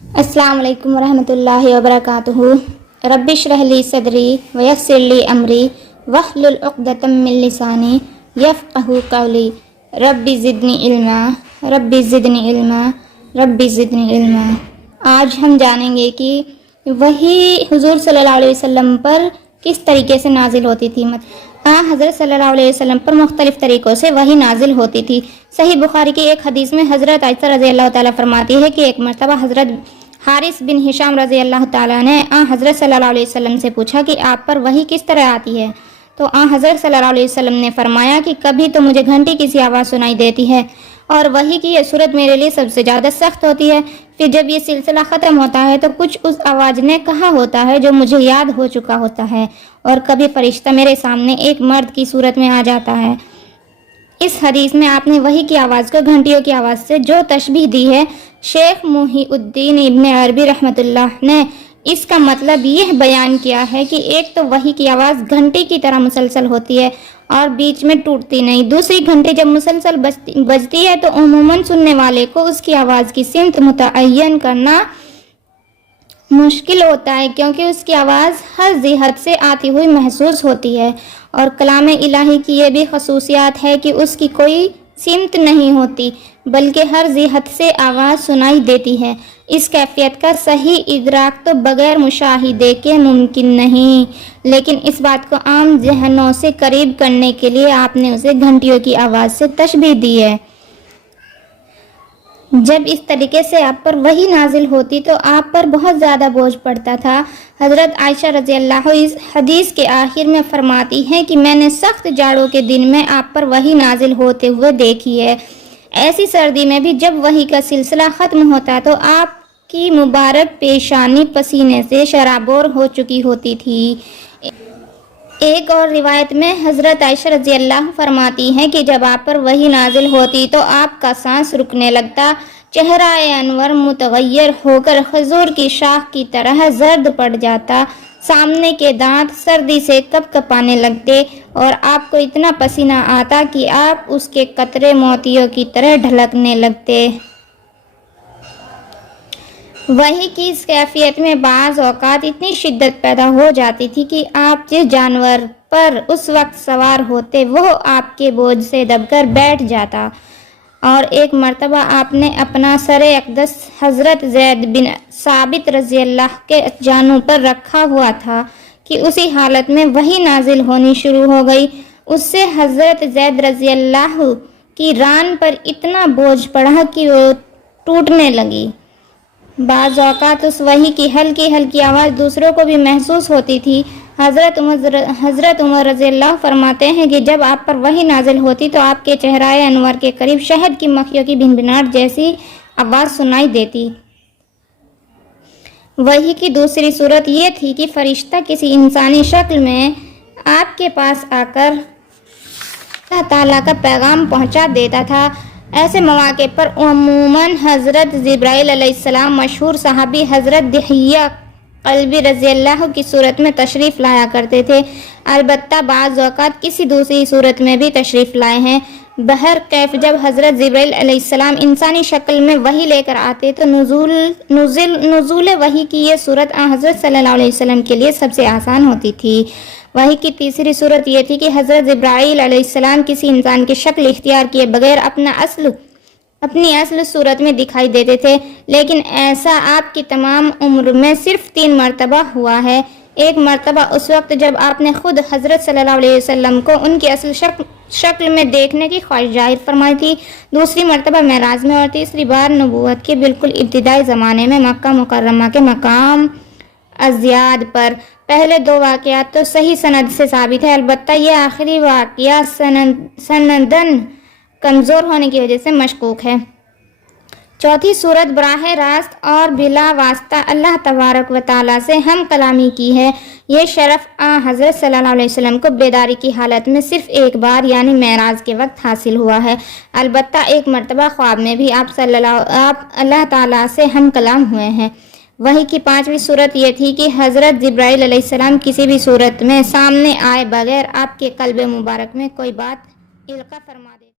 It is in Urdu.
السلام علیکم ورحمۃ اللہ وبرکاتہ۔ رب اشرح لی صدری ویسر لی امری واحلل عقدۃ من لسانی یفقہوا قولی۔ رب زدنی علما رب زدنی علما رب زدنی علما۔ آج ہم جانیں گے کہ وحی حضور صلی اللہ علیہ وسلم پر کس طریقے سے نازل ہوتی تھی۔ حضرت صلی اللہ علیہ وسلم پر مختلف طریقوں سے وحی نازل ہوتی تھی۔ صحیح بخاری کی ایک حدیث میں حضرت عائشہ رضی اللہ تعالیٰ فرماتی ہے کہ ایک مرتبہ حضرت حارث بن ہشام رضی اللہ تعالیٰ نے حضرت صلی اللہ علیہ وسلم سے پوچھا کہ آپ پر وحی کس طرح آتی ہے، تو حضرت صلی اللہ علیہ وسلم نے فرمایا کہ کبھی تو مجھے گھنٹی کی سی آواز سنائی دیتی ہے اور وحی کی یہ صورت میرے لیے سب سے زیادہ سخت ہوتی ہے۔ پھر جب یہ سلسلہ ختم ہوتا ہے تو کچھ اس آواز نے کہا ہوتا ہے جو مجھے یاد ہو چکا ہوتا ہے، اور کبھی فرشتہ میرے سامنے ایک مرد کی صورت میں آ جاتا ہے۔ اس حدیث میں آپ نے وحی کی آواز کو گھنٹیوں کی آواز سے جو تشبیہ دی ہے، شیخ محی الدین ابن عربی رحمۃ اللہ نے اس کا مطلب یہ بیان کیا ہے کہ ایک تو وحی کی آواز گھنٹی کی طرح مسلسل ہوتی ہے اور بیچ میں ٹوٹتی نہیں، دوسری گھنٹی جب مسلسل بجتی ہے تو عموماً سننے والے کو اس کی آواز کی سمت متعین کرنا مشکل ہوتا ہے، کیونکہ اس کی آواز ہر جہت سے آتی ہوئی محسوس ہوتی ہے، اور کلام الہی کی یہ بھی خصوصیات ہے کہ اس کی کوئی سمت نہیں ہوتی بلکہ ہر جہت سے آواز سنائی دیتی ہے۔ اس کیفیت کا صحیح ادراک تو بغیر مشاہدے کے ممکن نہیں، لیکن اس بات کو عام ذہنوں سے قریب کرنے کے لیے آپ نے اسے گھنٹیوں کی آواز سے تشبیہ دی ہے۔ جب اس طریقے سے آپ پر وحی نازل ہوتی تو آپ پر بہت زیادہ بوجھ پڑتا تھا۔ حضرت عائشہ رضی اللہ اس حدیث کے آخر میں فرماتی ہیں کہ میں نے سخت جاڑوں کے دن میں آپ پر وحی نازل ہوتے ہوئے دیکھی ہے۔ ایسی سردی میں بھی جب وحی کا سلسلہ ختم ہوتا تو آپ کی مبارک پیشانی پسینے سے شرابور ہو چکی ہوتی تھی۔ ایک اور روایت میں حضرت عائشہ رضی اللہ فرماتی ہیں کہ جب آپ پر وحی نازل ہوتی تو آپ کا سانس رکنے لگتا، چہرہ انور متغیر ہو کر کھجور کی شاخ کی طرح زرد پڑ جاتا، سامنے کے دانت سردی سے کپ کپانے لگتے اور آپ کو اتنا پسینہ آتا کہ آپ اس کے قطرے موتیوں کی طرح ڈھلکنے لگتے۔ وحی کی اس کیفیت میں بعض اوقات اتنی شدت پیدا ہو جاتی تھی کہ آپ جس جانور پر اس وقت سوار ہوتے وہ آپ کے بوجھ سے دب کر بیٹھ جاتا، اور ایک مرتبہ آپ نے اپنا سر اقدس حضرت زید بن ثابت رضی اللہ کے جانوں پر رکھا ہوا تھا کہ اسی حالت میں وحی نازل ہونی شروع ہو گئی۔ اس سے حضرت زید رضی اللہ کی ران پر اتنا بوجھ پڑا کہ وہ ٹوٹنے لگی۔ بعض اوقات اس وحی کی ہلکی ہلکی آواز دوسروں کو بھی محسوس ہوتی تھی۔ حضرت عمر رضی اللہ فرماتے ہیں کہ جب آپ پر وحی نازل ہوتی تو آپ کے چہرہ انور کے قریب شہد کی مکھیوں کی بھنبھناہٹ جیسی آواز سنائی دیتی۔ وحی کی دوسری صورت یہ تھی کہ فرشتہ کسی انسانی شکل میں آپ کے پاس آ کر اللہ تعالیٰ کا پیغام پہنچا دیتا تھا۔ ایسے مواقع پر عموماً حضرت جبرائیل علیہ السلام مشہور صحابی حضرت دحیہ قلبی رضی اللہ کی صورت میں تشریف لایا کرتے تھے، البتہ بعض اوقات کسی دوسری صورت میں بھی تشریف لائے ہیں۔ بہرکیف جب حضرت جبرائیل علیہ السلام انسانی شکل میں وحی لے کر آتے تو نزول وحی کی یہ صورت حضرت صلی اللہ علیہ وسلم کے لیے سب سے آسان ہوتی تھی۔ وحی کی تیسری صورت یہ تھی کہ حضرت جبرائیل علیہ السلام کسی انسان کی شکل اختیار کیے بغیر اپنی اصل صورت میں دکھائی دیتے تھے، لیکن ایسا آپ کی تمام عمر میں صرف 3 مرتبہ ہوا ہے۔ ایک مرتبہ اس وقت جب آپ نے خود حضرت صلی اللہ علیہ وسلم کو ان کی اصل شکل میں دیکھنے کی خواہش ظاہر فرمائی تھی، دوسری مرتبہ معراج میں، اور تیسری بار نبوت کے بالکل ابتدائی زمانے میں مکہ مکرمہ کے مقام ازدیاد پر۔ پہلے 2 واقعات تو صحیح سند سے ثابت ہے، البتہ یہ آخری واقعہ سندن کمزور ہونے کی وجہ سے مشکوک ہے۔ چوتھی صورت براہ راست اور بلا واسطہ اللہ تبارک و تعالیٰ سے ہم کلامی کی ہے۔ یہ شرف حضرت صلی اللہ علیہ وسلم کو بیداری کی حالت میں صرف ایک بار یعنی معراج کے وقت حاصل ہوا ہے، البتہ ایک مرتبہ خواب میں بھی آپ اللہ تعالیٰ سے ہم کلام ہوئے ہیں۔ وحی کی 5ویں صورت یہ تھی کہ حضرت جبرائیل علیہ السلام کسی بھی صورت میں سامنے آئے بغیر آپ کے قلب مبارک میں کوئی بات القاء فرما دے۔